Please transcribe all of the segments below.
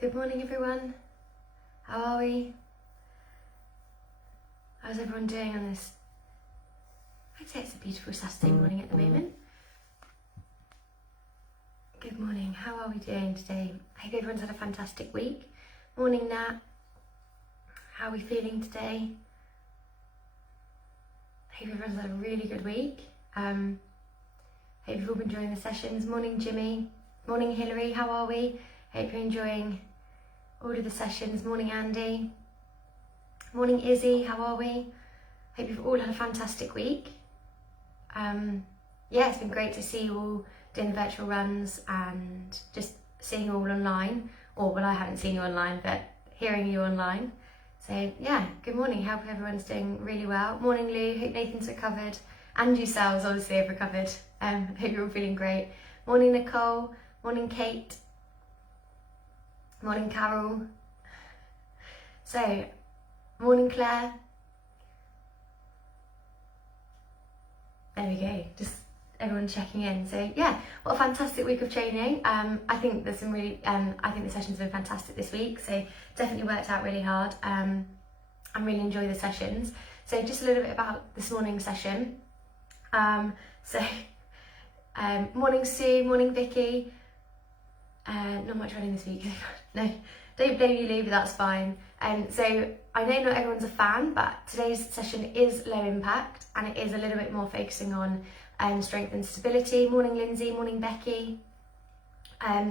Good morning, everyone. How are we? How's everyone doing on this? I'd say it's a beautiful Saturday morning at the moment. Good morning. How are we doing today? I hope everyone's had a fantastic week. Morning, Nat. How are we feeling today? I hope everyone's had a really good week. Hope you've all been enjoying the sessions. Morning, Jimmy. Morning, Hilary. How are we? Hope you're enjoying all of the sessions. Morning, Andy. Morning, Izzy. How are we? Hope you've all had a fantastic week. Yeah, it's been great to see you all doing the virtual runs and just seeing you all online. Or, well, I haven't seen you online, but hearing you online. So, yeah, good morning. Hope everyone's doing really well. Morning, Lou. Hope Nathan's recovered. And yourselves, obviously, have recovered. Hope you're all feeling great. Morning, Nicole. Morning, Kate. Morning, Carol. So, morning, Claire. There we go, just everyone checking in. So yeah, what a fantastic week of training. I think there's some really, I think the sessions have been fantastic this week. So definitely worked out really hard. I really enjoy the sessions. So just a little bit about this morning's session. Morning Sue, morning Vicky. Not much running this week. No, don't blame you, Lou, but that's fine. So I know not everyone's a fan, but today's session is low impact and it is a little bit more focusing on strength and stability. Morning, Lindsay. Morning, Becky.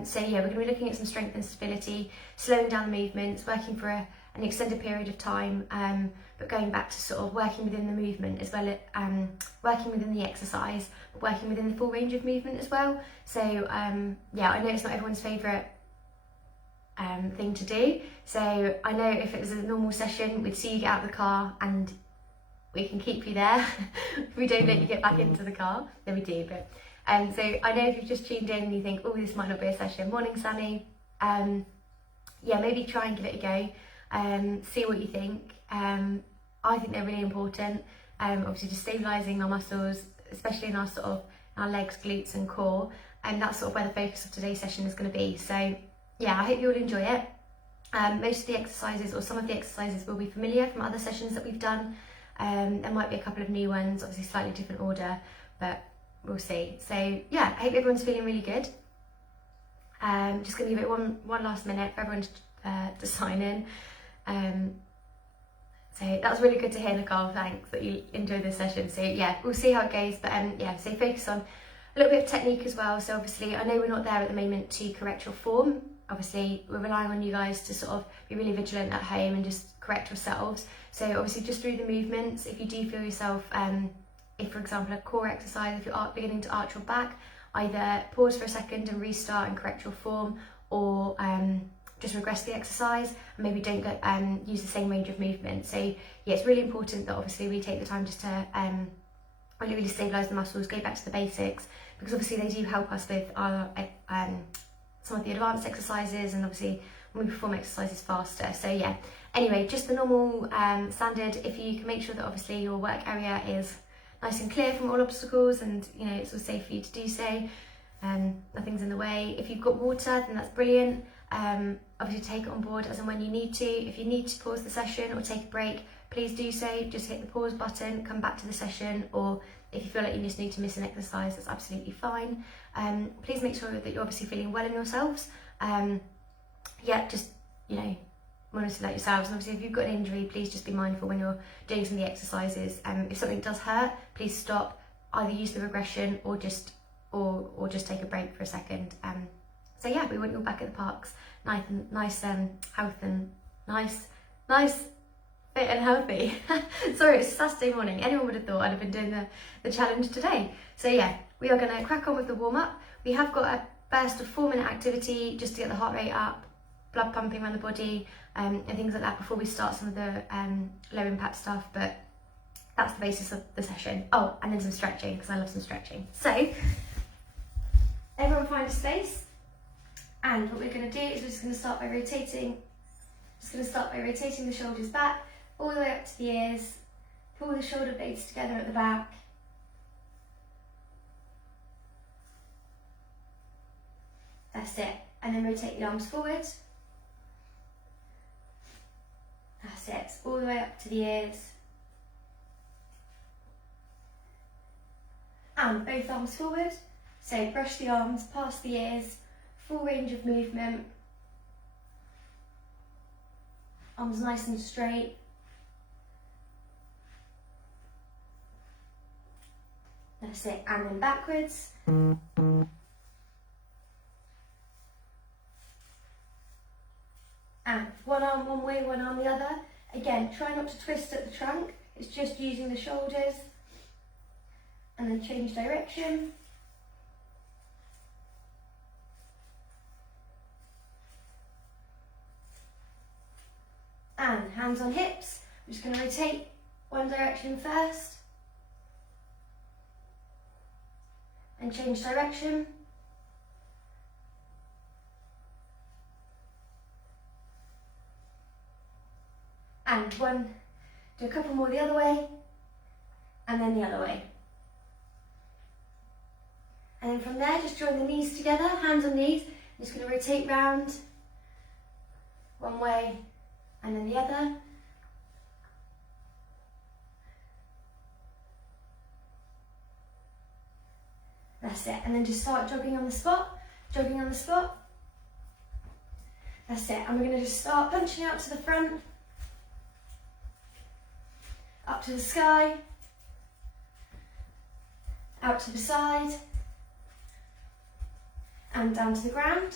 So yeah, we're going to be looking at some strength and stability, slowing down the movements, working for an extended period of time, but going back to sort of working within the movement as well, working within the exercise, but working within the full range of movement as well. So yeah, I know it's not everyone's favourite thing to do. So I know if it was a normal session, we'd see you get out of the car and we can keep you there. If we don't let you get back into the car, then we do. But so I know if you've just tuned in and you think, oh, this might not be a session. Morning, Sammy. Yeah, maybe try and give it a go. See what you think. I think they're really important. Obviously, just stabilising our muscles, especially in our sort of our legs, glutes, and core. And that's sort of where the focus of today's session is going to be. So yeah, I hope you all enjoy it. Most of the exercises, or some of the exercises, will be familiar from other sessions that we've done. There might be a couple of new ones, obviously slightly different order, but we'll see. So yeah, I hope everyone's feeling really good. Just going to give it one last minute for everyone to sign in. So that's really good to hear, Nicole. Thanks that you enjoyed this session. So yeah, we'll see how it goes. But yeah, so focus on a little bit of technique as well. So obviously, I know we're not there at the moment to correct your form. Obviously, we're relying on you guys to sort of be really vigilant at home and just correct yourselves. So obviously, just through the movements, if you do feel yourself, if for example a core exercise, if you're beginning to arch your back, either pause for a second and restart and correct your form, or just regress the exercise and maybe don't go, use the same range of movement. So yeah, it's really important that obviously we take the time just to really stabilise the muscles, go back to the basics, because obviously they do help us with our some of the advanced exercises, and obviously when we perform exercises faster. So yeah, anyway, just the normal standard. If you can make sure that obviously your work area is nice and clear from all obstacles, and you know it's all safe for you to do so, nothing's in the way. If you've got water, then that's brilliant. Obviously take it on board as and when you need to. If you need to pause the session or take a break, please do so. Just hit the pause button, come back to the session, or if you feel like you just need to miss an exercise, that's absolutely fine. Please make sure that you're obviously feeling well in yourselves. Yeah, just, you know, monitor that yourselves. And obviously if you've got an injury, please just be mindful when you're doing some of the exercises. If something does hurt, please stop, either use the regression or just take a break for a second. So yeah, we want you all back at the parks, nice health and nice fit and healthy. Sorry, it's Saturday morning. Anyone would have thought I'd have been doing the challenge today. So yeah, we are going to crack on with the warm-up. We have got a burst of 4-minute activity just to get the heart rate up, blood pumping around the body, and things like that before we start some of the low impact stuff, but that's the basis of the session. Oh, and then some stretching, because I love some stretching. So everyone find a space. And what we're going to do is we're just going to start by rotating. The shoulders back, all the way up to the ears. Pull the shoulder blades together at the back. That's it. And then rotate the arms forward. That's it, so all the way up to the ears. And both arms forward. So brush the arms past the ears, full range of movement. Arms nice and straight. That's it, and then backwards. And one arm one way, one arm the other. Again, try not to twist at the trunk, it's just using the shoulders. And then change direction. And hands on hips. I'm just going to rotate one direction first. And change direction. And one, do a couple more the other way. And then the other way. And then from there, just join the knees together, hands on knees. I'm just going to rotate round one way and then the other. That's it. And then just start jogging on the spot, jogging on the spot. That's it. And we're going to just start punching out to the front, up to the sky, out to the side, and down to the ground,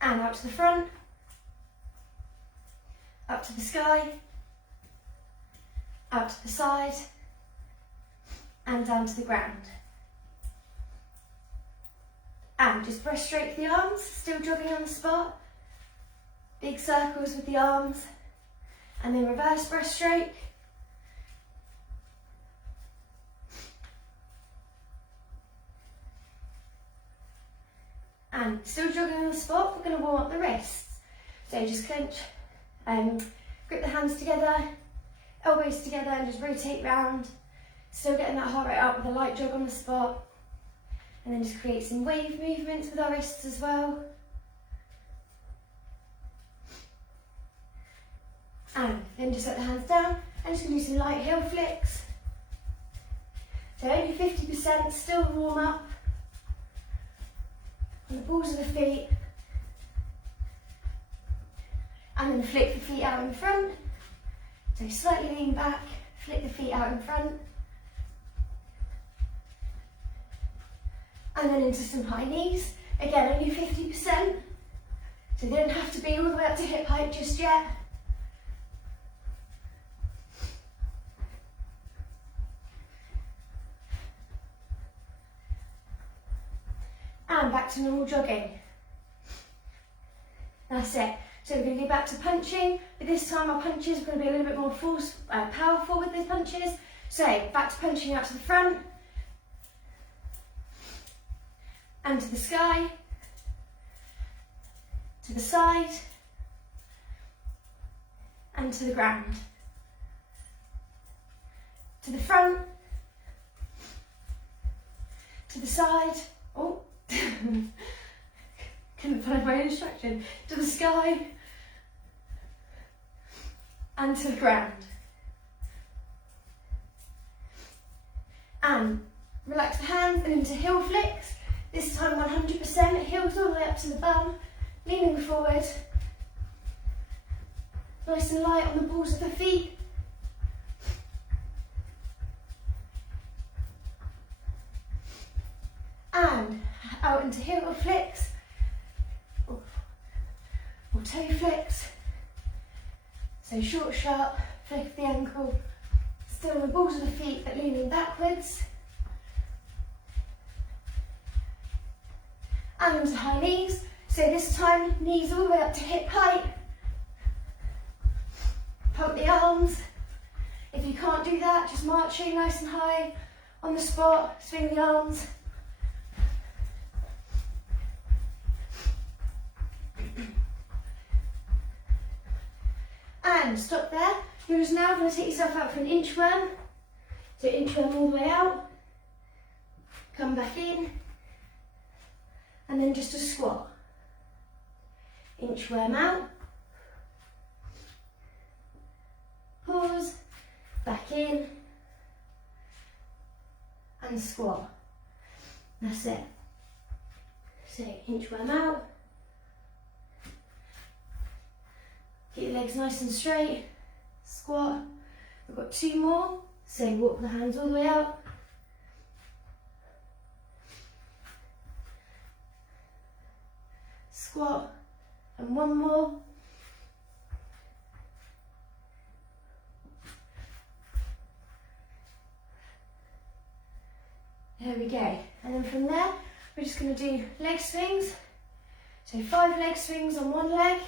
and out to the front, up to the sky, out to the side, and down to the ground. And just breaststroke the arms, still jogging on the spot, big circles with the arms, and then reverse breaststroke. And still jogging on the spot, we're going to warm up the wrists. So just clench, grip the hands together, elbows together, and just rotate round. Still getting that heart rate up with a light jog on the spot. And then just create some wave movements with our wrists as well. And then just set the hands down, and just going to do some light heel flicks. So only 50%, still warm up. On the balls of the feet, and then flick the feet out in front. So slightly lean back, flick the feet out in front, and then into some high knees. Again, only 50%, so they don't have to be all the way up to hip height just yet. And back to normal jogging. That's it. So we're going to go back to punching, but this time our punches are going to be a little bit more powerful with the punches. So back to punching out to the front, and to the sky, to the side, and to the ground. To the front, to the side, oh, couldn't find my instruction, to the sky, and to the ground. And relax the hands and into heel flicks. This time 100%, heels all the way up to the bum, leaning forward. Nice and light on the balls of the feet. And out into heel flicks, or toe flicks. So short, sharp, flick of the ankle, still on the balls of the feet but leaning backwards. And into high knees. So this time, knees all the way up to hip height. Pump the arms. If you can't do that, just marching nice and high on the spot, swing the arms. And stop there. You're just now going to take yourself out for an inchworm. So inchworm all the way out. Come back in. And then just a squat. Inchworm out. pause, back in, and squat. That's it. So inchworm out. Keep your legs nice and straight. Squat. We've got 2 more. So walk the hands all the way out. Squat. And 1 more. There we go. And then from there, we're just going to do leg swings. So 5 leg swings on one leg.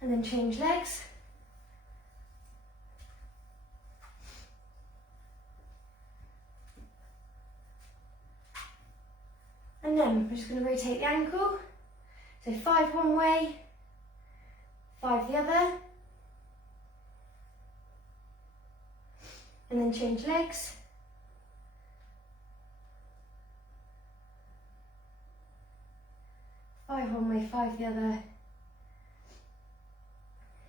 And then change legs. And then we're just going to rotate the ankle. So 5 one way, 5 the other. And then change legs. Five one way, 5 the other.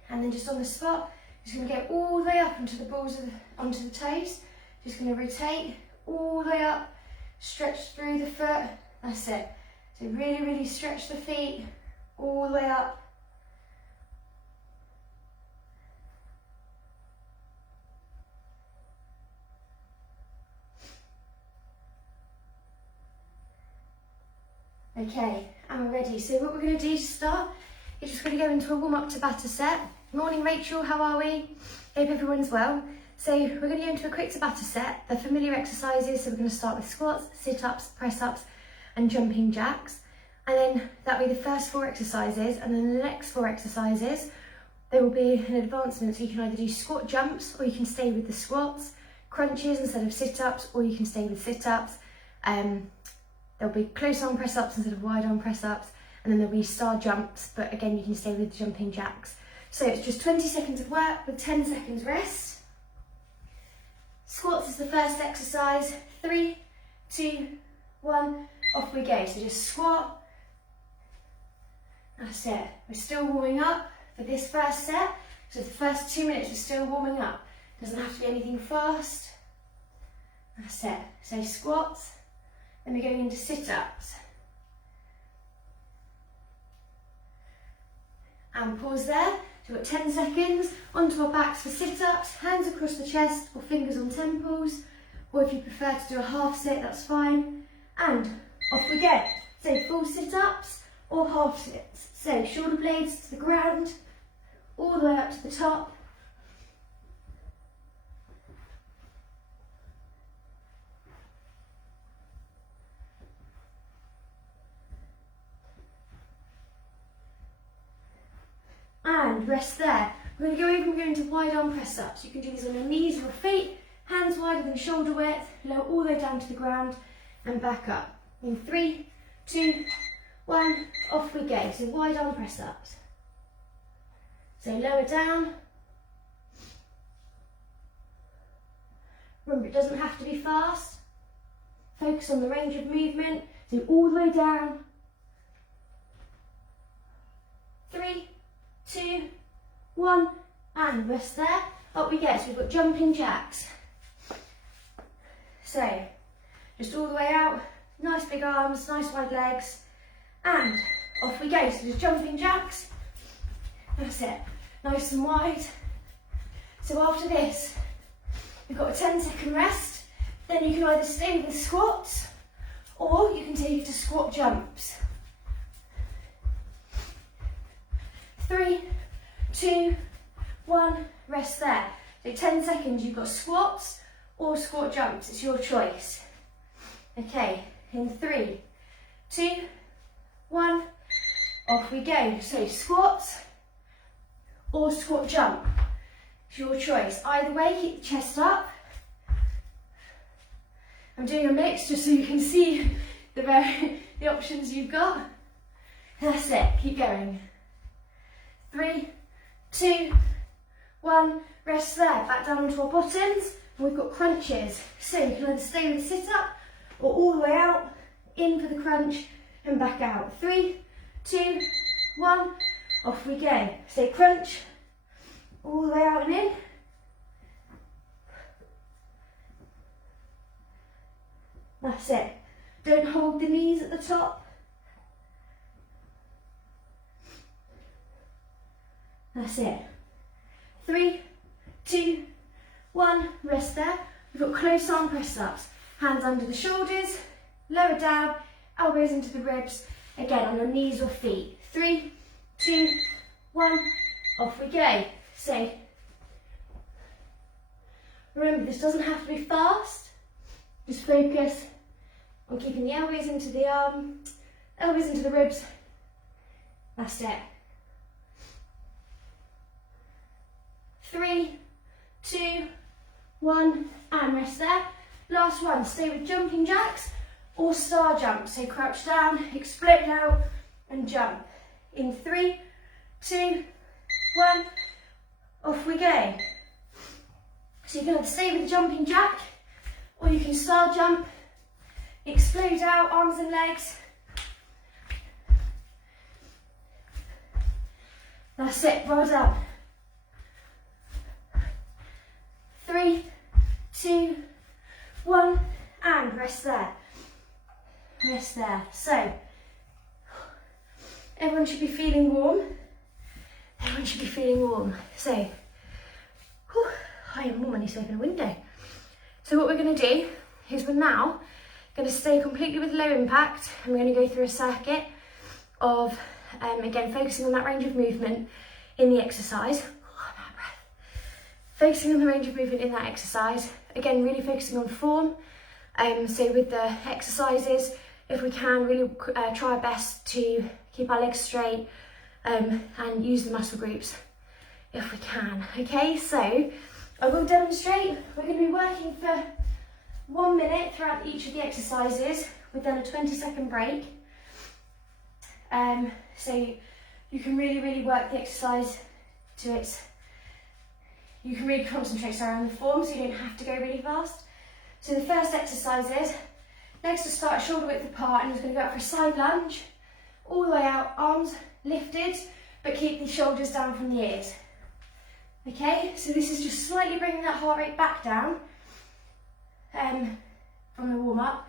And then just on the spot, just going to get all the way up onto the balls of onto the toes. Just going to rotate all the way up, stretch through the foot. That's it. So really, really stretch the feet all the way up. Okay, and we're ready. So what we're going to do to start is just going to go into a warm-up Tabata set. Morning Rachel, how are we? Hope everyone's well. So we're going to go into a quick Tabata set. They're familiar exercises, so we're going to start with squats, sit-ups, press-ups and jumping jacks. And then that'll be the first 4 exercises, and then the next 4 exercises, there will be an advancement, so you can either do squat jumps or you can stay with the squats, crunches instead of sit-ups, or you can stay with sit-ups. There'll be close arm press ups instead of wide arm press ups, and then there'll be star jumps, but again you can stay with jumping jacks. So it's just 20 seconds of work with 10 seconds rest. Squats is the first exercise. 3, 2, 1, off we go. So just squat. That's it. We're still warming up for this first set. So the first 2 minutes we're still warming up. Doesn't have to be anything fast. That's it. So squats. Then we're going into sit-ups. And pause there. So we've got 10 seconds. Onto our backs for sit-ups, hands across the chest or fingers on temples. Or if you prefer to do a half sit, that's fine. And off we go. So full sit-ups or half sits. So shoulder blades to the ground, all the way up to the top. And rest there. We're going to go over and go into wide arm press ups. You can do these on your knees or feet, hands wider than shoulder width, lower all the way down to the ground and back up. In 3, 2, 1, off we go. So wide arm press ups. So lower down. Remember, it doesn't have to be fast. Focus on the range of movement. So all the way down. 3, 2, 1, and rest there. Up we go. So we've got jumping jacks. So just all the way out, nice big arms, nice wide legs, and off we go. So just jumping jacks. That's it. Nice and wide. So after this, we've got a 10-second rest. Then you can either stay with squats or you can take it to squat jumps. 3, 2, 1, rest there. So 10 seconds, you've got squats or squat jumps, it's your choice. Okay, in 3, 2, 1, off we go. So squats or squat jump, it's your choice. Either way, keep the chest up. I'm doing a mix just so you can see the options you've got. That's it, keep going. 3, 2, 1, rest there. Back down onto our bottoms. And we've got crunches. So you can either stay with the sit up or all the way out, in for the crunch and back out. 3, 2, 1, Off we go. So crunch, all the way out and in. That's it. Don't hold the knees at the top. That's it. 3, 2, 1, rest there. We've got close arm press ups. Hands under the shoulders, lower down, elbows into the ribs. Again, on your knees or feet. 3, 2, 1, off we go. So, remember, this doesn't have to be fast. Just focus on keeping the elbows into the elbows into the ribs. That's it. 3, 2, 1, and rest there. Last one, stay with jumping jacks or star jump. So crouch down, explode out, and jump. In 3, 2, 1, off we go. So you can either stay with jumping jack, or you can star jump, explode out, arms and legs. That's it, well done. 3, 2, 1, and rest there. Rest there. So, everyone should be feeling warm. Everyone should be feeling warm. So, whew, I am warm. I need to open a window. So what we're going to do is we're now going to stay completely with low impact, and we're going to go through a circuit of, again, focusing on that range of movement in the exercise. Oh, I'm out of breath. Focusing on the range of movement in that exercise. Again, really focusing on form. So with the exercises, if we can, really try our best to keep our legs straight and use the muscle groups if we can. Okay, so I will demonstrate. We're going to be working for 1 minute throughout each of the exercises with then a 20-second break. So you can really work the exercise to its, you can really concentrate on the form, so you don't have to go really fast. So the first exercise is, legs to start shoulder width apart, and we're going to go up for a side lunge, all the way out, arms lifted, but keep the shoulders down from the ears. Okay, so this is just slightly bringing that heart rate back down from the warm up,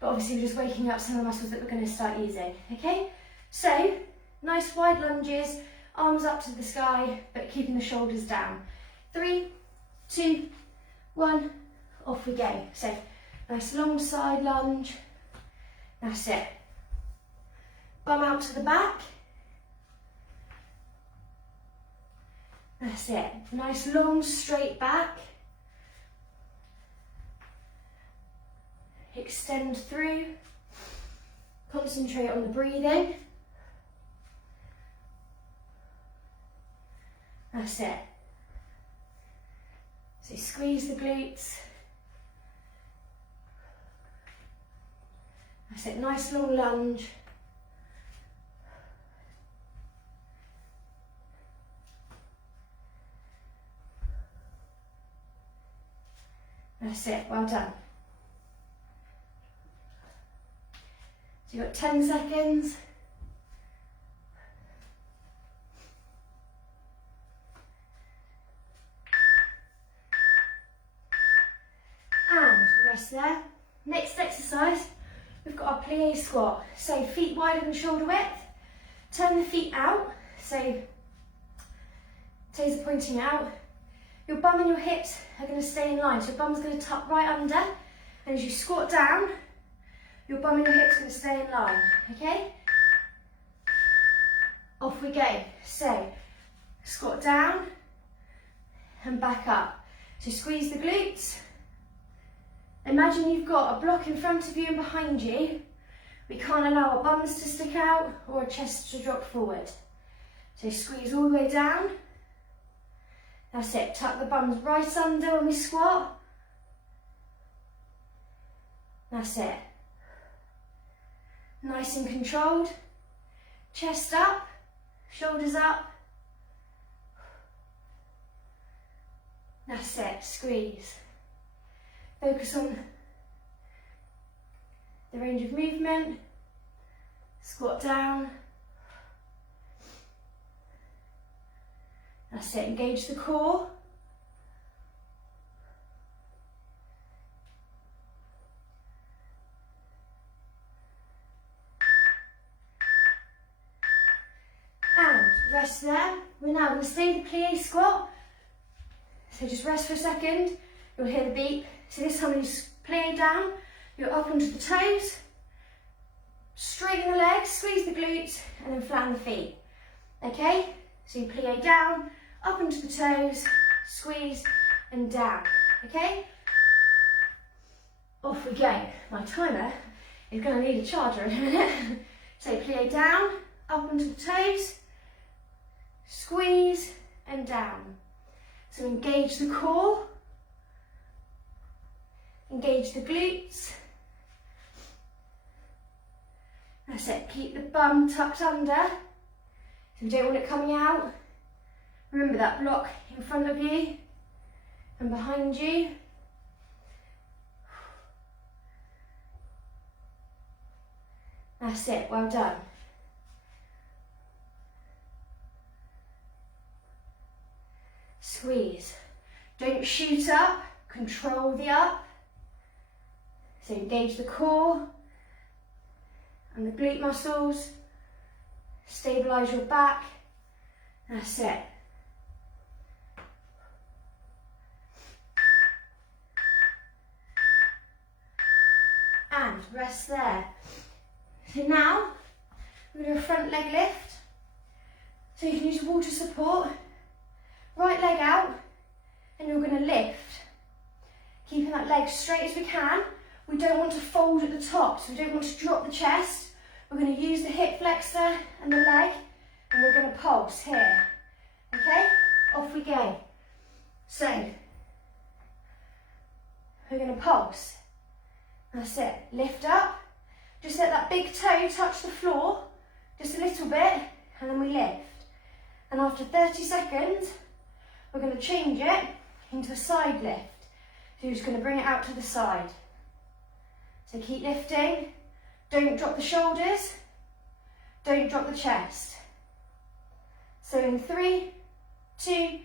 but obviously we're just waking up some of the muscles that we're going to start using. Okay, so nice wide lunges, arms up to the sky, but keeping the shoulders down. 3, 2, 1, off we go. So nice long side lunge. That's it. Bum out to the back. That's it. Nice long straight back. Extend through. Concentrate on the breathing. That's it. So squeeze the glutes. That's it, nice long lunge. That's it, well done. So you've got 10 seconds. And rest there. Next exercise, we've got our plie squat. So feet wider than shoulder width. Turn the feet out, so toes are pointing out. Your bum and your hips are going to stay in line. So your bum's going to tuck right under, and as you squat down, your bum and your hips are going to stay in line, okay? Off we go. So squat down and back up. So squeeze the glutes. Imagine you've got a block in front of you and behind you. We can't allow our bums to stick out or our chest to drop forward. So squeeze all the way down. That's it, tuck the bums right under when we squat. That's it. Nice and controlled. Chest up, shoulders up. That's it, squeeze. Focus on the range of movement. Squat down. That's it, engage the core. And rest there. We're now going to stay the plie squat. So just rest for a second. You'll hear the beep. So this time when you plie down, you're up onto the toes, straighten the legs, squeeze the glutes, and then flatten the feet. Okay? So you plie down, up onto the toes, squeeze, and down. Okay? Off we go. My timer is going to need a charger in a minute. So plie down, up onto the toes, squeeze, and down. So engage the core, engage the glutes. That's it, keep the bum tucked under. So you don't want it coming out. Remember that block in front of you and behind you. That's it, well done. Squeeze. Don't shoot up, control the up. So engage the core and the glute muscles. Stabilise your back. That's it. And rest there. So now we're going to do a front leg lift. So you can use water support. Right leg out, and you're going to lift. Keeping that leg straight as we can. We don't want to fold at the top, so we don't want to drop the chest. We're going to use the hip flexor and the leg, and we're going to pulse here. Okay? Off we go. So, we're going to pulse. That's it. Lift up. Just let that big toe touch the floor, just a little bit, and then we lift. And after 30 seconds, we're going to change it into a side lift. So you're just going to bring it out to the side. So keep lifting. Don't drop the shoulders. Don't drop the chest. So in 3, 2,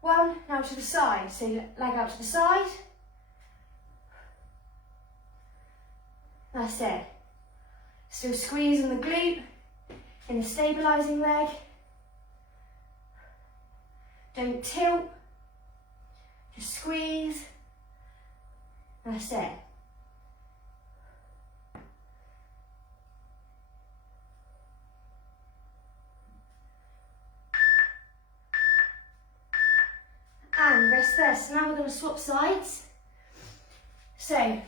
1, now to the side. So leg out to the side. That's it. Still squeezing the glute in the stabilising leg. Don't tilt, just squeeze. That's it. And rest there. So now we're going to swap sides. So,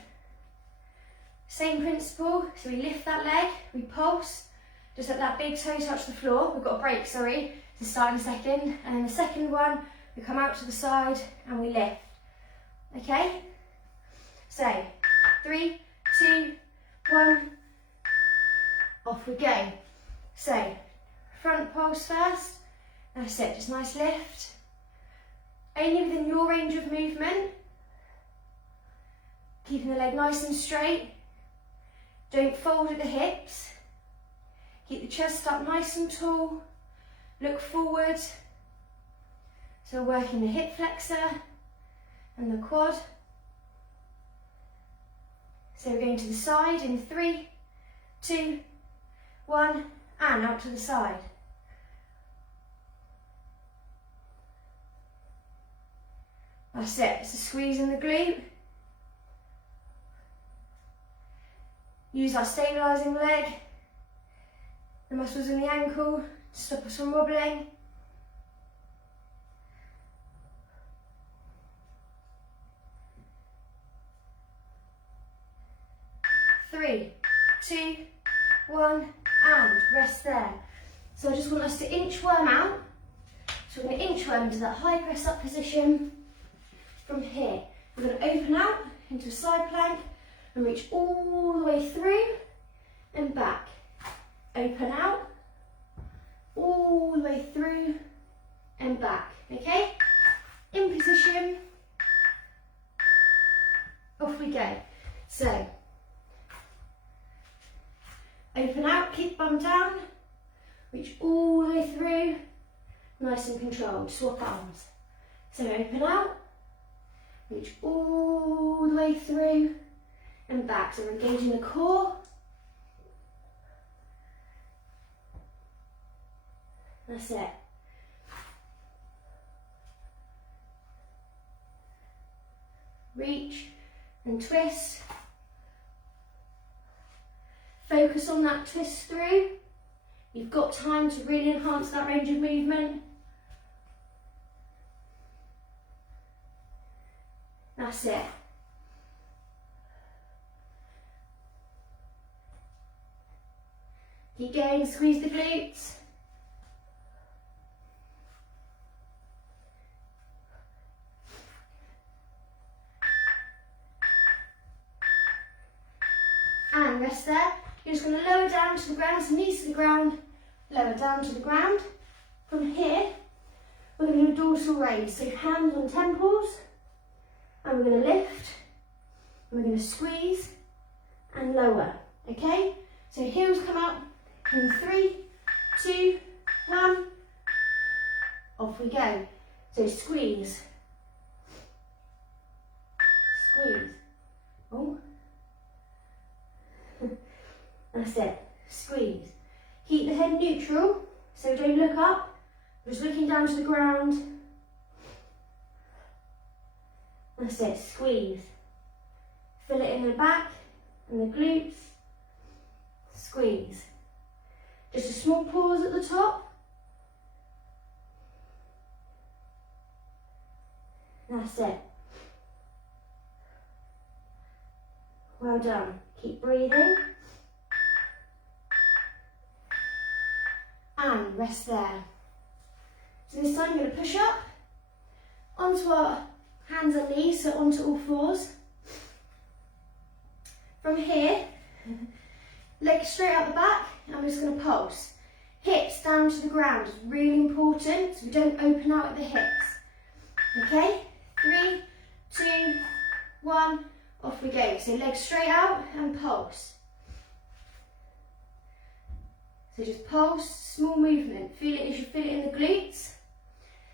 same principle. So we lift that leg, we pulse, just let that big toe touch the floor. We've got a break, sorry. To start in a second, and then the second one, we come out to the side and we lift. Okay? So, 3, 2, 1, off we go. So, front pulse first. That's it, just nice lift. Only within your range of movement. Keeping the leg nice and straight. Don't fold at the hips. Keep the chest up nice and tall. Look forward. So we're working the hip flexor and the quad. So we're going to the side in 3, 2, 1, and out to the side. That's it, so squeezing the glute. Use our stabilising leg, the muscles in the ankle, to stop us from wobbling. Three, 2, 1, and rest there. So I just want us to inchworm out. So we're going to inchworm into that high press up position from here. We're going to open out into a side plank and reach all the way through and back. Open out, all the way through and back, okay? In position, off we go. So, open out, keep bum down, reach all the way through nice and controlled. Swap arms. So open out, reach all the way through and back. So we're engaging the core. That's it. Reach and twist. Focus on that twist through. You've got time to really enhance that range of movement. That's it. Keep going, squeeze the glutes. And rest there. You're just going to lower down to the ground, so knees to the ground, lower down to the ground. From here, we're going to do a dorsal raise, so hands on temples, and we're going to lift, and we're going to squeeze and lower, okay? So heels come up in 3, 2, 1, off we go. So squeeze, squeeze, oh. That's it, squeeze. Keep the head neutral, so don't look up, just looking down to the ground. That's it, squeeze. Fill it in the back and the glutes, squeeze. Just a small pause at the top. That's it. Well done, keep breathing. And rest there. So this time I'm going to push up onto our hands and knees, so onto all fours. From here, legs straight out the back, and I'm just going to pulse. Hips down to the ground is really important, so we don't open out at the hips. Okay, 3, 2, 1, off we go. So legs straight out and pulse. So just pulse, small movement. Feel it, you should feel it in the glutes.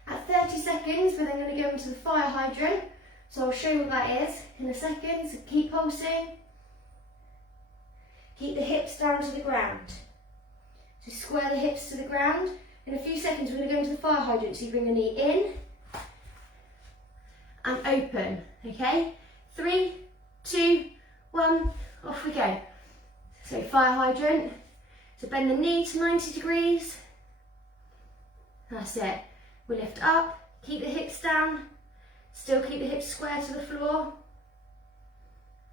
At 30 seconds, we're then going to go into the fire hydrant. So I'll show you what that is in a second. So keep pulsing. Keep the hips down to the ground. So square the hips to the ground. In a few seconds, we're going to go into the fire hydrant. So you bring the knee in and open. Okay? 3, 2, 1, off we go. So fire hydrant. So bend the knee to 90 degrees. That's it. We lift up, keep the hips down, still keep the hips square to the floor.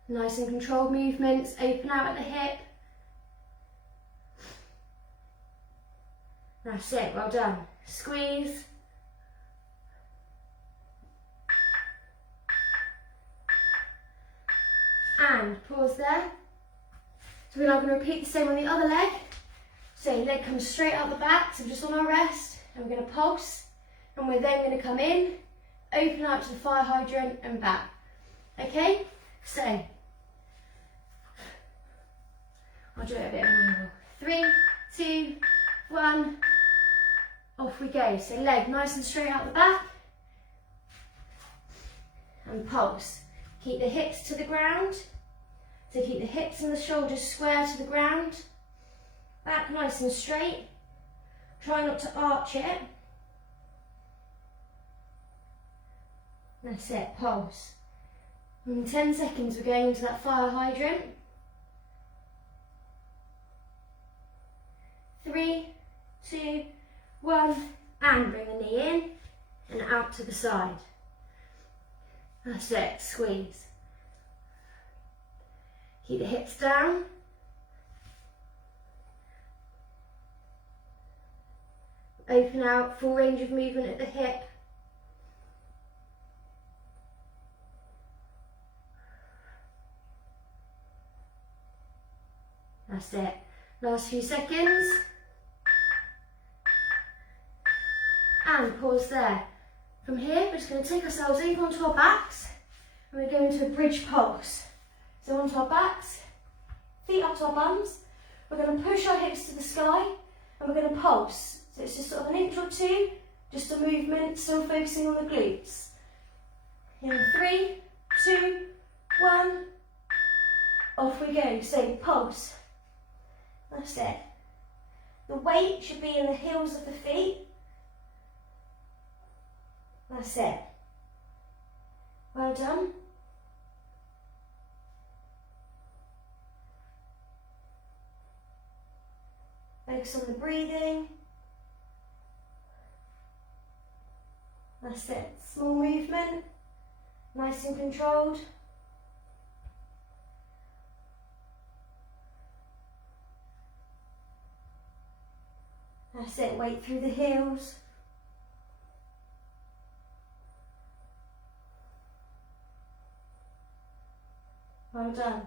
Nice and controlled movements, open out at the hip. That's it, well done. Squeeze. And pause there. So we're now going to repeat the same on the other leg. So leg comes straight out the back, so just on our rest, and we're going to pulse, and we're then going to come in, open out to the fire hydrant and back. Okay? So, I'll do it a bit of an angle. 3, 2, 1, off we go. So leg nice and straight out the back, and pulse. Keep the hips to the ground. So keep the hips and the shoulders square to the ground. Back nice and straight. Try not to arch it. That's it, pulse. In 10 seconds we're going into that fire hydrant. 3, 2, 1, and bring the knee in and out to the side. That's it, squeeze. Keep the hips down. Open out, full range of movement at the hip. That's it. Last few seconds. And pause there. From here, we're just going to take ourselves over onto our backs, and we're going to a bridge pulse. So onto our backs, feet up to our bums. We're going to push our hips to the sky, and we're going to pulse. So it's just sort of an inch or two Just a movement, still focusing on the glutes. In 3, 2, 1. Off we go. So pulse. That's it. The weight should be in the heels of the feet. That's it. Well done. Focus on the breathing. That's it. Small movement. Nice and controlled. That's it. Weight through the heels. Well done.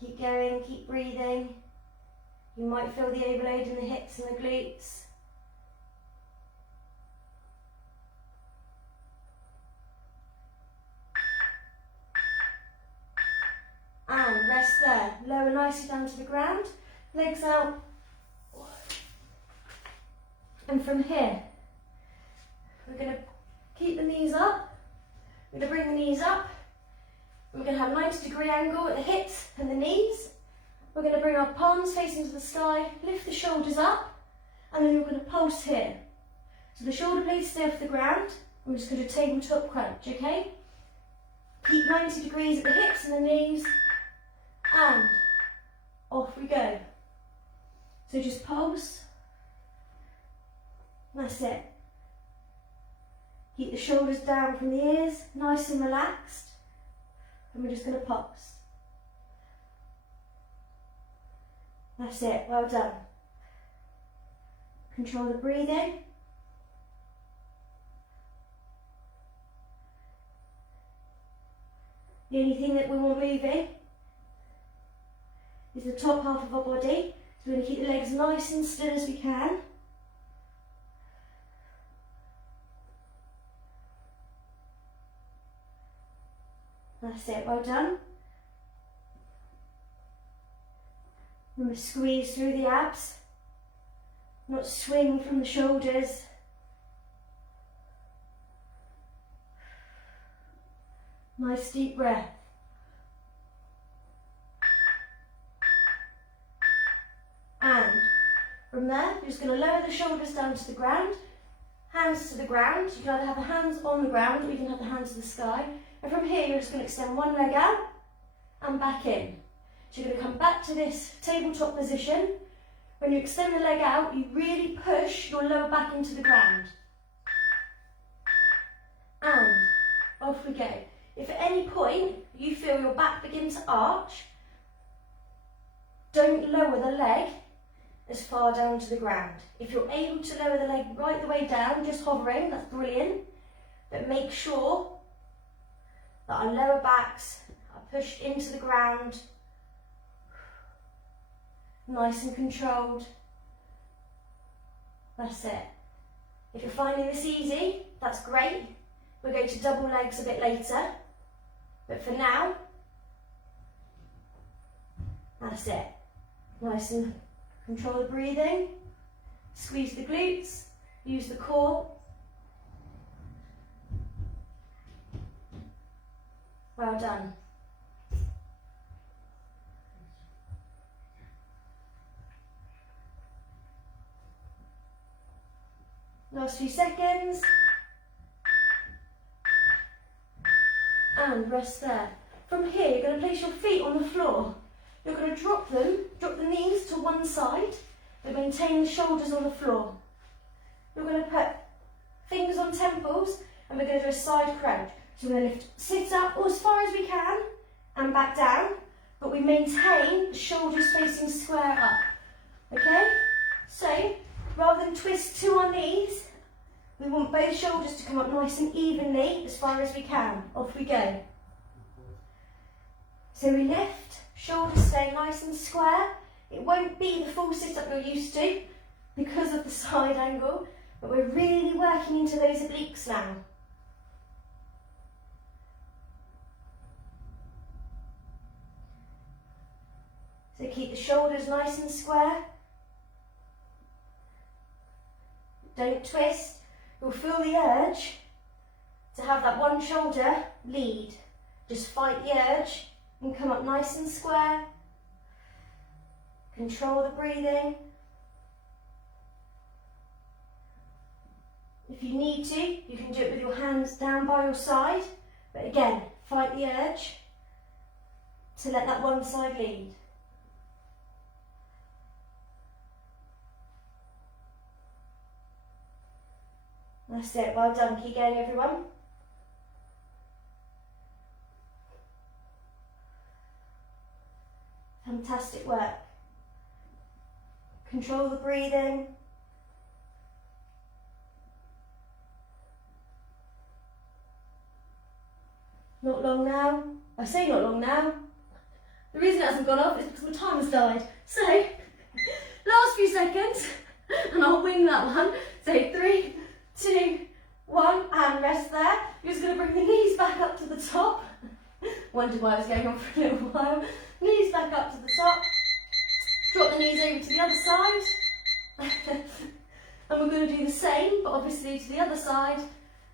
Keep going, keep breathing. You might feel the overload in the hips and the glutes. And rest there. Lower nicely down to the ground. Legs out. And from here, we're going to keep the knees up. We're going to bring the knees up. We're going to have a 90-degree angle at the hips and the knees. We're going to bring our palms facing to the sky, lift the shoulders up, and then we're going to pulse here. So the shoulder blades stay off the ground. We're just going to tabletop crunch, okay? Keep 90 degrees at the hips and the knees, and off we go. So just pulse. That's it. Keep the shoulders down from the ears, nice and relaxed. And we're just going to pulse. That's it, well done. Control the breathing. The only thing that we want moving is the top half of our body. So we're going to keep the legs nice and still as we can. That's it, well done. Remember, squeeze through the abs, not swing from the shoulders. Nice deep breath. And from there, you're just going to lower the shoulders down to the ground, hands to the ground. You can either have the hands on the ground or you can have the hands to the sky. And from here, you're just going to extend one leg out and back in. So you're going to come back to this tabletop position. When you extend the leg out, you really push your lower back into the ground. And off we go. If at any point you feel your back begin to arch, don't lower the leg as far down to the ground. If you're able to lower the leg right the way down, just hovering, that's brilliant. But make sure that our lower backs are pushed into the ground, nice and controlled. That's it. If you're finding this easy, that's great. We'll go to double legs a bit later. But for now, that's it. Nice and control the breathing. Squeeze the glutes. Use the core. Well done. Last few seconds. And rest there. From here, you're going to place your feet on the floor. You're going to drop the knees to one side, but maintain the shoulders on the floor. You're going to put fingers on temples, and we're going to do a side crunch. So we're going to sit up as far as we can, and back down, but we maintain the shoulders facing square up. Okay? So, rather than twist to our knees, we want both shoulders to come up nice and evenly as far as we can. Off we go. So we lift, shoulders stay nice and square. It won't be the full sit-up you're used to because of the side angle, but we're really working into those obliques now. So keep the shoulders nice and square. Don't twist. you'll feel the urge to have that one shoulder lead. Just fight the urge and come up nice and square. Control the breathing. If you need to, you can do it with your hands down by your side, but again, fight the urge to let that one side lead. That's it, well done, keep going everyone. Fantastic work. Control the breathing. Not long now. I say not long now. The reason it hasn't gone off is because my timer's died. So, last few seconds, and I'll wing that one. So 3, 2, 1, and rest there. You're just going to bring the knees back up to the top. Wondered why I was going on for a little while. Knees back up to the top. Drop the knees over to the other side. And we're going to do the same, but obviously to the other side.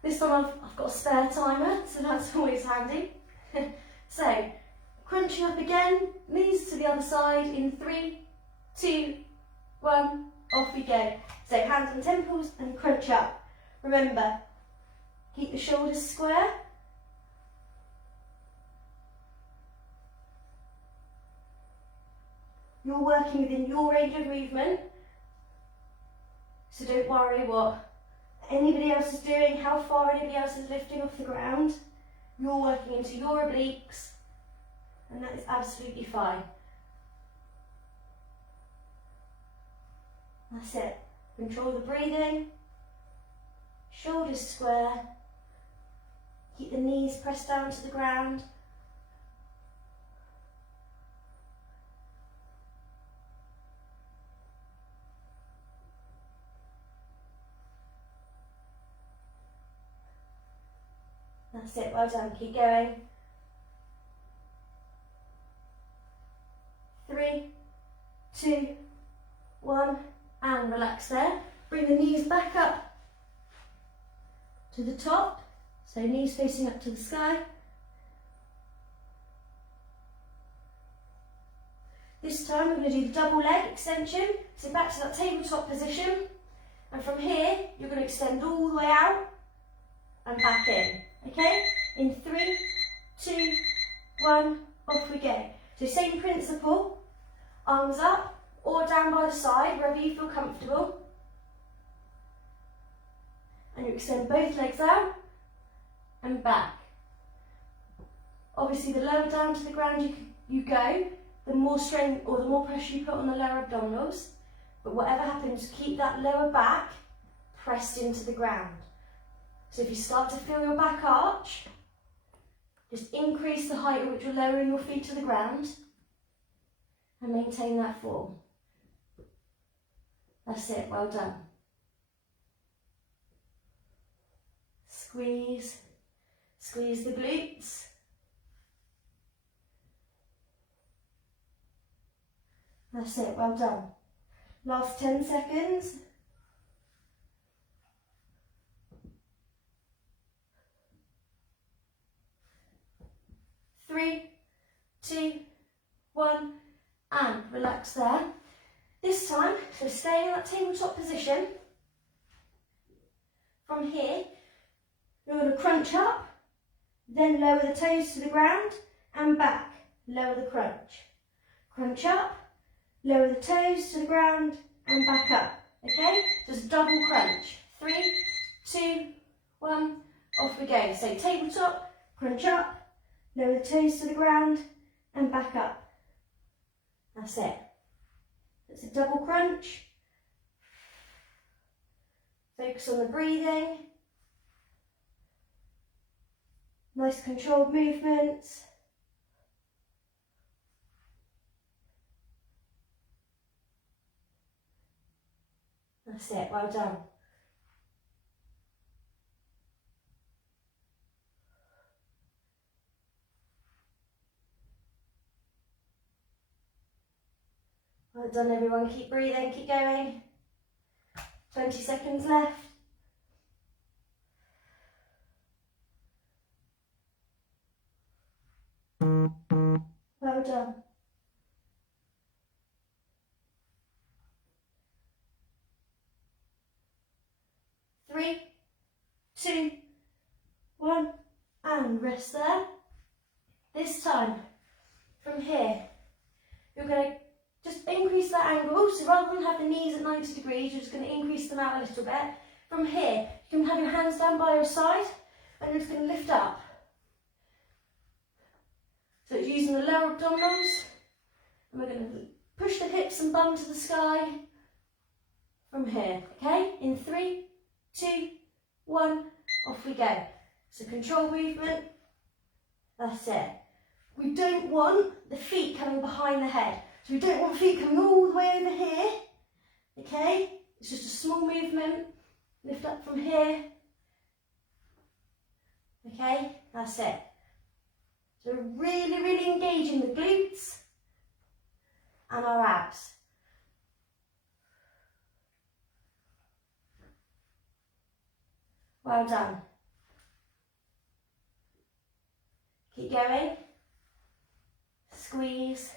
This time I've got a spare timer, so that's always handy. So, crunching up again, knees to the other side in 3, 2, 1, off we go. So hands on temples and crunch up. Remember, keep the shoulders square. You're working within your range of movement, so don't worry what anybody else is doing, how far anybody else is lifting off the ground. You're working into your obliques, and that is absolutely fine. That's it. Control the breathing, shoulders square, keep the knees pressed down to the ground. That's it, well done, keep going. 3, 2, 1, and relax there. Bring the knees back up to the top, so knees facing up to the sky. This time we're going to do the double leg extension, so back to that tabletop position, and from here you're going to extend all the way out and back in. Okay, in 3, 2, 1, off we go. So same principle, arms up or down by the side, wherever you feel comfortable. And you extend both legs out and back. Obviously the lower down to the ground you go, the more strength or the more pressure you put on the lower abdominals. But whatever happens, keep that lower back pressed into the ground. So if you start to feel your back arch, just increase the height at which you're lowering your feet to the ground and maintain that form. That's it, well done. Squeeze, squeeze the glutes. That's it, well done. Last 10 seconds. 3, 2, 1, and relax there. This time, so staying in that tabletop position. From here, you're going to crunch up, then lower the toes to the ground and back. Lower the crunch. Crunch up, lower the toes to the ground and back up. Okay? Just double crunch. 3, 2, 1, off we go. So tabletop, crunch up, lower the toes to the ground and back up. That's it. It's a double crunch. Focus on the breathing. Nice controlled movements. That's it, well done. Well done everyone, keep breathing, keep going. 20 seconds left. Well done. 3, 2, 1, and rest there. This time, from here, you're going to just increase that angle. So rather than have the knees at 90 degrees, you're just going to increase them out a little bit. From here, you can have your hands down by your side, and you're just going to lift up. So it's using the lower abdominals, and we're going to push the hips and bum to the sky from here, okay? In 3, 2, 1, off we go. So control movement, that's it. We don't want the feet coming behind the head. So we don't want feet coming all the way over here, okay? It's just a small movement, lift up from here, okay? That's it. So we're really, really engaging the glutes and our abs. Well done. Keep going. Squeeze.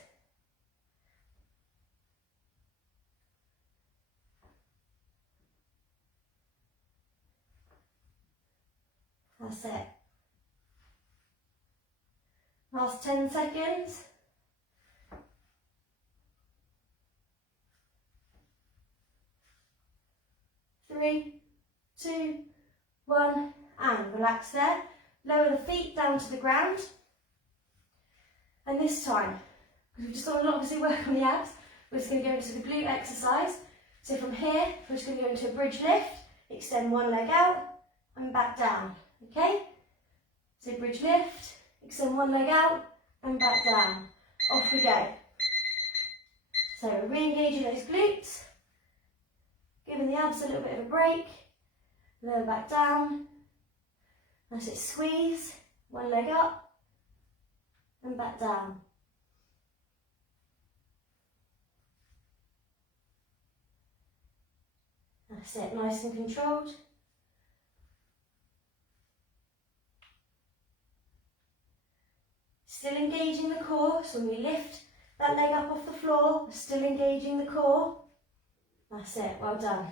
That's it. Last 10 seconds. 3, 2, 1, and relax there. Lower the feet down to the ground. And this time, because we've just done a lot of work on the abs, we're just going to go into the glute exercise. So from here, we're just going to go into a bridge lift, extend one leg out and back down, okay? So bridge lift, extend one leg out and back down. Off we go. So we're re-engaging those glutes, giving the abs a little bit of a break, lower back down. That's it, squeeze, one leg up and back down. That's it, nice and controlled. Still engaging the core, so when we lift that leg up off the floor, we're still engaging the core. That's it, well done.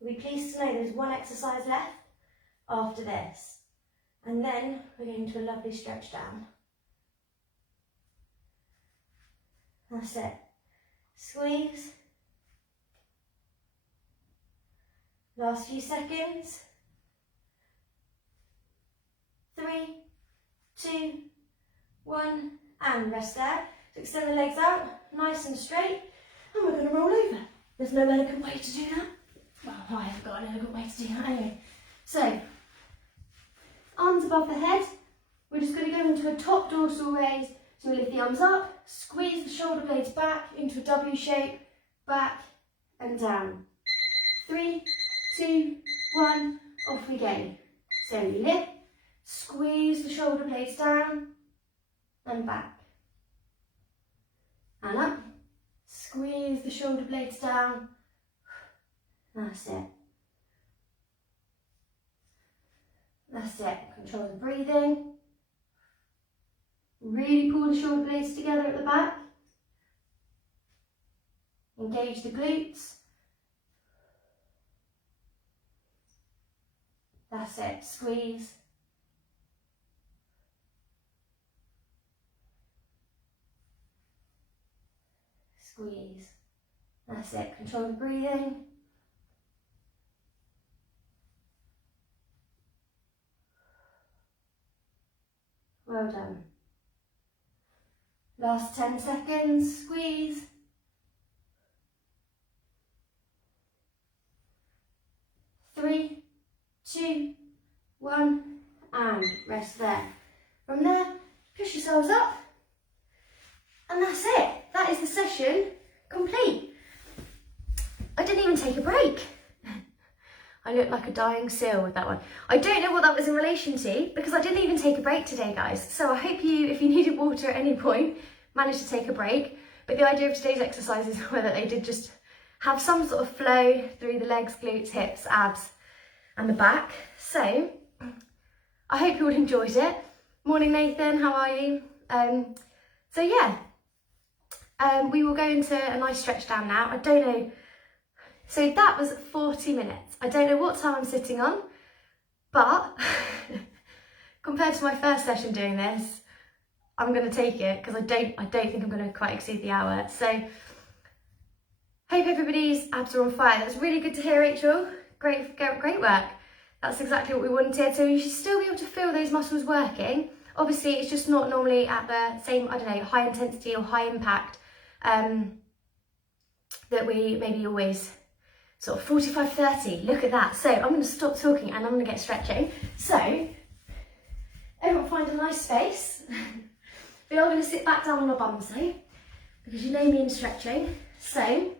You'll be pleased to know there's one exercise left after this. And then we're going to a lovely stretch down. That's it. Squeeze. Last few seconds. 3, 2, 1, and rest there. So extend the legs out, nice and straight, and we're going to roll over. There's no elegant way to do that. Well, I haven't got an elegant way to do that anyway. So, arms above the head. We're just going to go into a top dorsal raise. So we lift the arms up, squeeze the shoulder blades back into a W shape, back and down. 3, 2, 1, off we go. So we lift, squeeze the shoulder blades down and back. And up, squeeze the shoulder blades down. That's it. That's it. Control the breathing. Really pull the shoulder blades together at the back. Engage the glutes. That's it. Squeeze. Squeeze. That's it. Control the breathing. Well done. Last 10 seconds, squeeze. 3, 2, 1, and rest there. From there, push yourselves up. And that's it. That is the session complete. I didn't even take a break. I look like a dying seal with that one. I don't know what that was in relation to because I didn't even take a break today, guys. So I hope you, if you needed water at any point, managed to take a break. But the idea of today's exercises is whether they did just have some sort of flow through the legs, glutes, hips, abs and the back. So I hope you all enjoyed it. Morning Nathan, how are you? So yeah, we will go into a nice stretch down now. I don't know, so that was 40 minutes. I don't know what time I'm sitting on, but compared to my first session doing this, I'm going to take it because I don't think I'm going to quite exceed the hour. So hope everybody's abs are on fire. That's really good to hear, Rachel. Great work. That's exactly what we wanted. So you should still be able to feel those muscles working. Obviously, it's just not normally at the same, I don't know, high intensity or high impact that we maybe always sort of 45, 30. Look at that. So I'm going to stop talking and I'm going to get stretching. So everyone find a nice space. We are going to sit back down on our bums though, because you know me in stretching. So I'm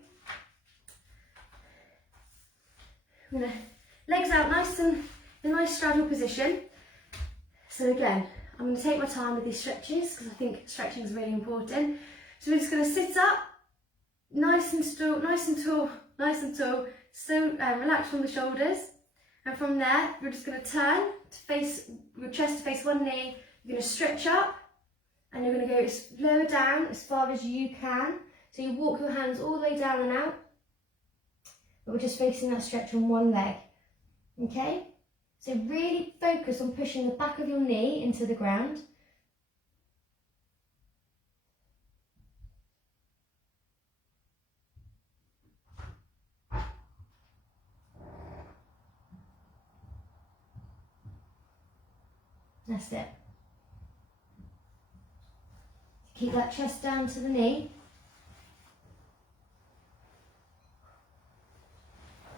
going to legs out nice and in a nice straddle position. So again, I'm going to take my time with these stretches because I think stretching is really important. So we're just going to sit up, nice and still, nice and tall, nice and tall. So relax from the shoulders. And from there, we're just going to turn to face, your chest to face one knee. You're going to stretch up and you're going to go lower down as far as you can. So you walk your hands all the way down and out. But we're just facing that stretch on one leg. Okay? So really focus on pushing the back of your knee into the ground. That's it. Keep that chest down to the knee.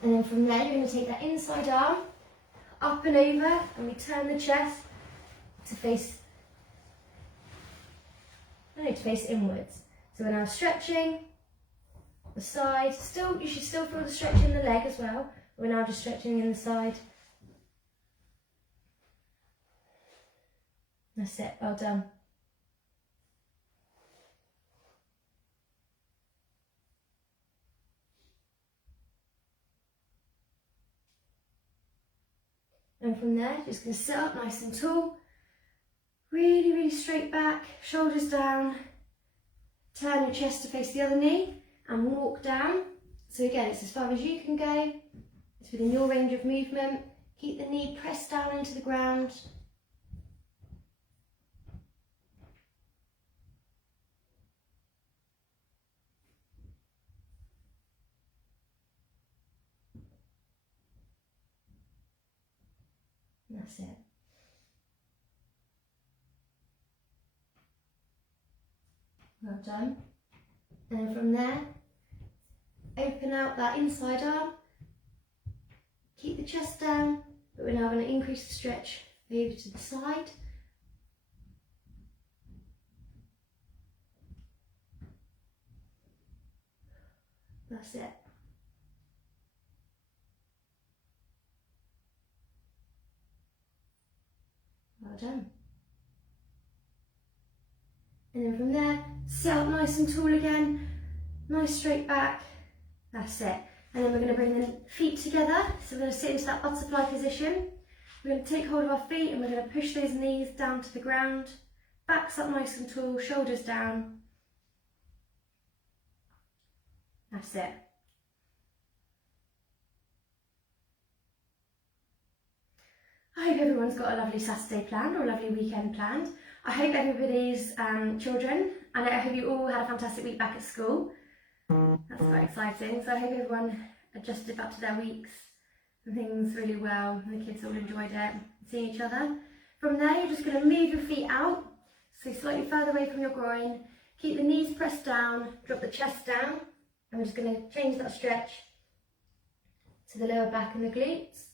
And then from there, you're going to take that inside arm up and over, and we turn the chest to face inwards. So we're now stretching the side. Still, you should still feel the stretch in the leg as well. We're now just stretching in the side. That's it, well done. And from there, just going to sit up nice and tall. Really, really straight back, shoulders down. Turn your chest to face the other knee and walk down. So again, it's as far as you can go. It's within your range of movement. Keep the knee pressed down into the ground. That's it. Well done. And then from there, open out that inside arm. Keep the chest down, but we're now going to increase the stretch over to the side. That's it. Well done. And then from there, sit up nice and tall again, nice straight back. That's it. And then we're going to bring the feet together. So we're going to sit into that butterfly position. We're going to take hold of our feet and we're going to push those knees down to the ground. Backs up nice and tall, shoulders down. That's it. I hope everyone's got a lovely Saturday planned or a lovely weekend planned. I hope everybody's children, and I hope you all had a fantastic week back at school. That's quite exciting. So I hope everyone adjusted back to their weeks and things really well, and the kids all enjoyed it, seeing each other. From there, you're just going to move your feet out, so slightly further away from your groin. Keep the knees pressed down, drop the chest down, and we're just going to change that stretch to the lower back and the glutes.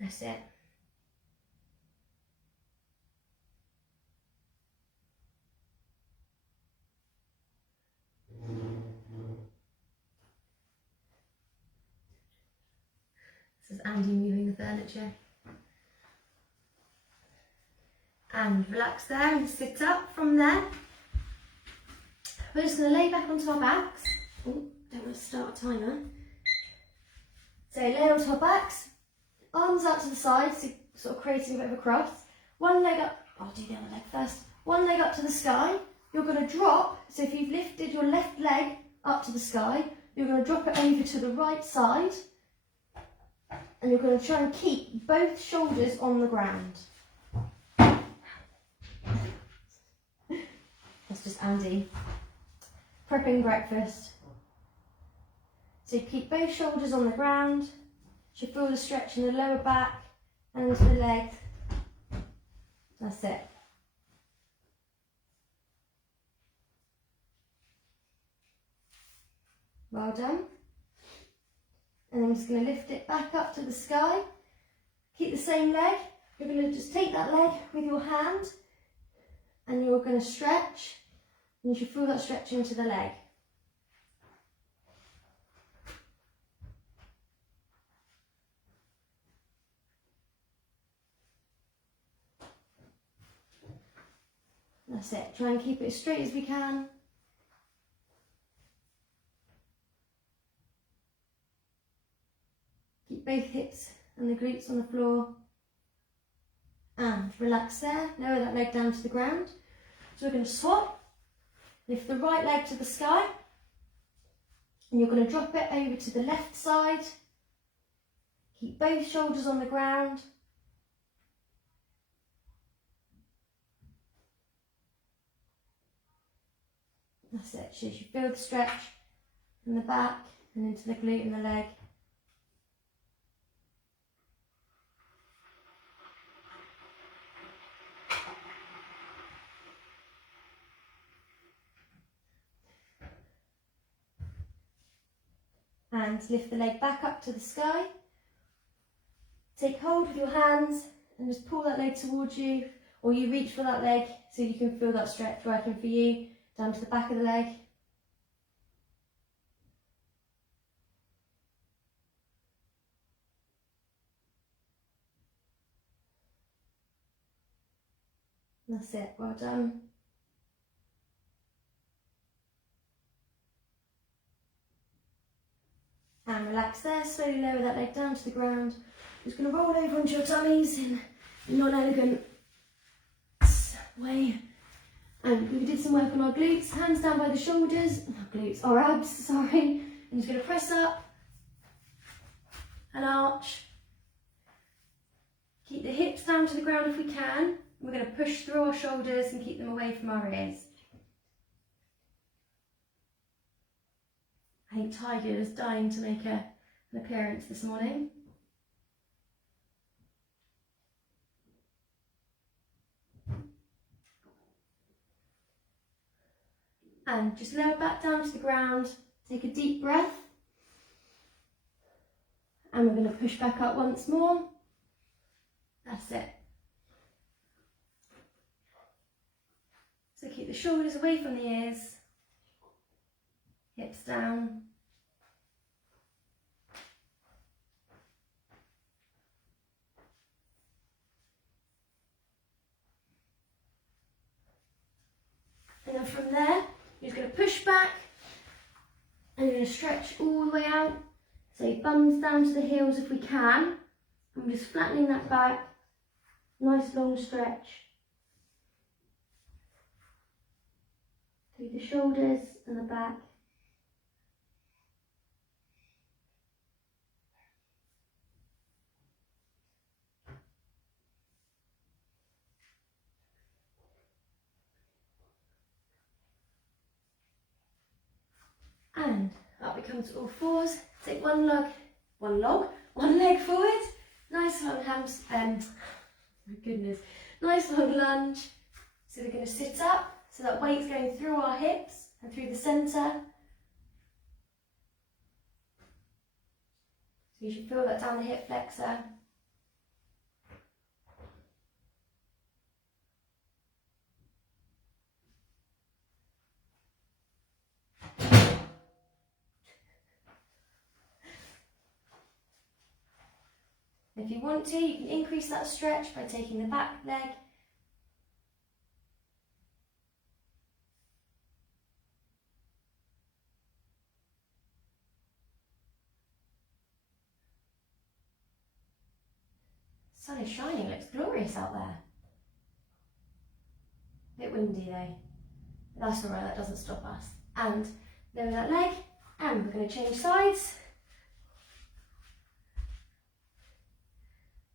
That's it. This is Andy moving the furniture. And relax there and sit up. From there, we're just going to lay back onto our backs. Ooh, don't want to start a timer. So lay onto our backs, arms out to the side, so sort of creating a bit of a cross. One leg up, I'll do the other leg first. One leg up to the sky. You're going to drop, so if you've lifted your left leg up to the sky, you're going to drop it over to the right side. And you're going to try and keep both shoulders on the ground. That's just Andy prepping breakfast. So keep both shoulders on the ground. You should feel the stretch in the lower back and into the legs. That's it. Well done. And I'm just going to lift it back up to the sky. Keep the same leg. You're going to just take that leg with your hand and you're going to stretch. And you should feel that stretch into the leg. That's it. Try and keep it as straight as we can. Keep both hips and the glutes on the floor. And relax there. Lower that leg down to the ground. So we're going to swap. Lift the right leg to the sky. And you're going to drop it over to the left side. Keep both shoulders on the ground. That's it. So you should feel the stretch in the back and into the glute and the leg. And lift the leg back up to the sky. Take hold with your hands and just pull that leg towards you, or you reach for that leg so you can feel that stretch working for you down to the back of the leg. That's it, well done. And relax there, slowly lower that leg down to the ground. Just going to roll over onto your tummies in a non-elegant way. And we did some work on our glutes, hands down by the shoulders, our abs, sorry. I'm just going to press up and arch. Keep the hips down to the ground if we can. We're going to push through our shoulders and keep them away from our ears. I think Tiger is dying to make an appearance this morning. And just lower back down to the ground, take a deep breath. And we're going to push back up once more. That's it. So keep the shoulders away from the ears, hips down. And then from there, you're just going to push back and you're going to stretch all the way out. So bums down to the heels if we can. I'm just flattening that back. Nice long stretch. Through the shoulders and the back. And up we come to all fours. Take one leg forward. Nice long hams, my goodness, nice long lunge. So we're going to sit up, so that weight's going through our hips and through the centre. So you should feel that down the hip flexor. If you want to, you can increase that stretch by taking the back leg. sun is shining, it looks glorious out there. A bit windy though. That's alright, that doesn't stop us. And lower that leg, and we're going to change sides.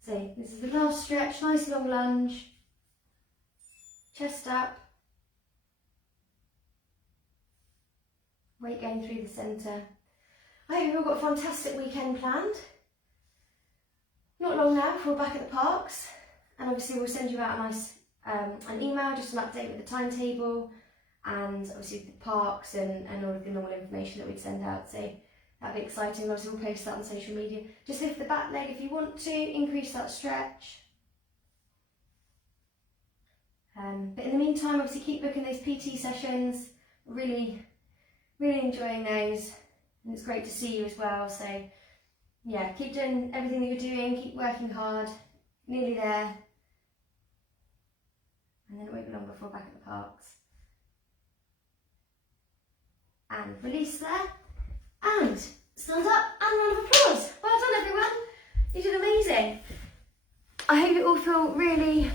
So this is the last stretch, nice long lunge, chest up, weight going through the centre. I hope you've all got a fantastic weekend planned. Not long now before we're back at the parks, and obviously we'll send you out a nice an email, just an update with the timetable and obviously the parks and all of the normal information that we'd send out. So that'd be exciting. Obviously we'll post that on social media. Just lift the back leg if you want to, increase that stretch. But in the meantime, obviously keep booking those PT sessions. Really enjoying those, and it's great to see you as well. So yeah, keep doing everything that you're doing, keep working hard, nearly there. And then it won't be long before we're back at the parks. And release there, and stand up, and round of applause. Well done everyone, you did amazing. I hope you all feel really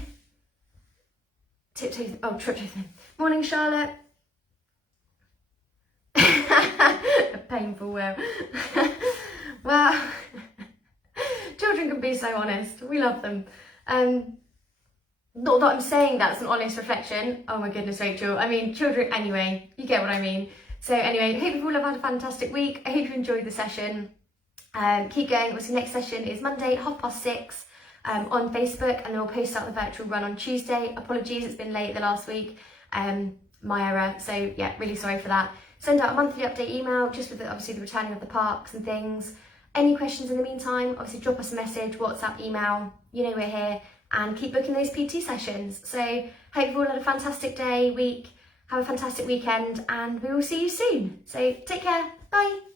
trip. Morning Charlotte. A painful will. Well, children can be so honest, we love them. Not that I'm saying that's an honest reflection. Oh my goodness, Rachel. I mean, children, anyway, you get what I mean. So anyway, I hope you've all had a fantastic week. I hope you enjoyed the session. Keep going. Obviously, next session is Monday, 6:30 on Facebook, and then we'll post out the virtual run on Tuesday. Apologies, it's been late the last week. My error. So yeah, really sorry for that. Send out a monthly update email just with obviously the returning of the parks and things. Any questions in the meantime, obviously drop us a message, WhatsApp, email. You know we're here. And keep booking those PT sessions. So hope you've all had a fantastic day, week, have a fantastic weekend, and we will see you soon. So take care, bye.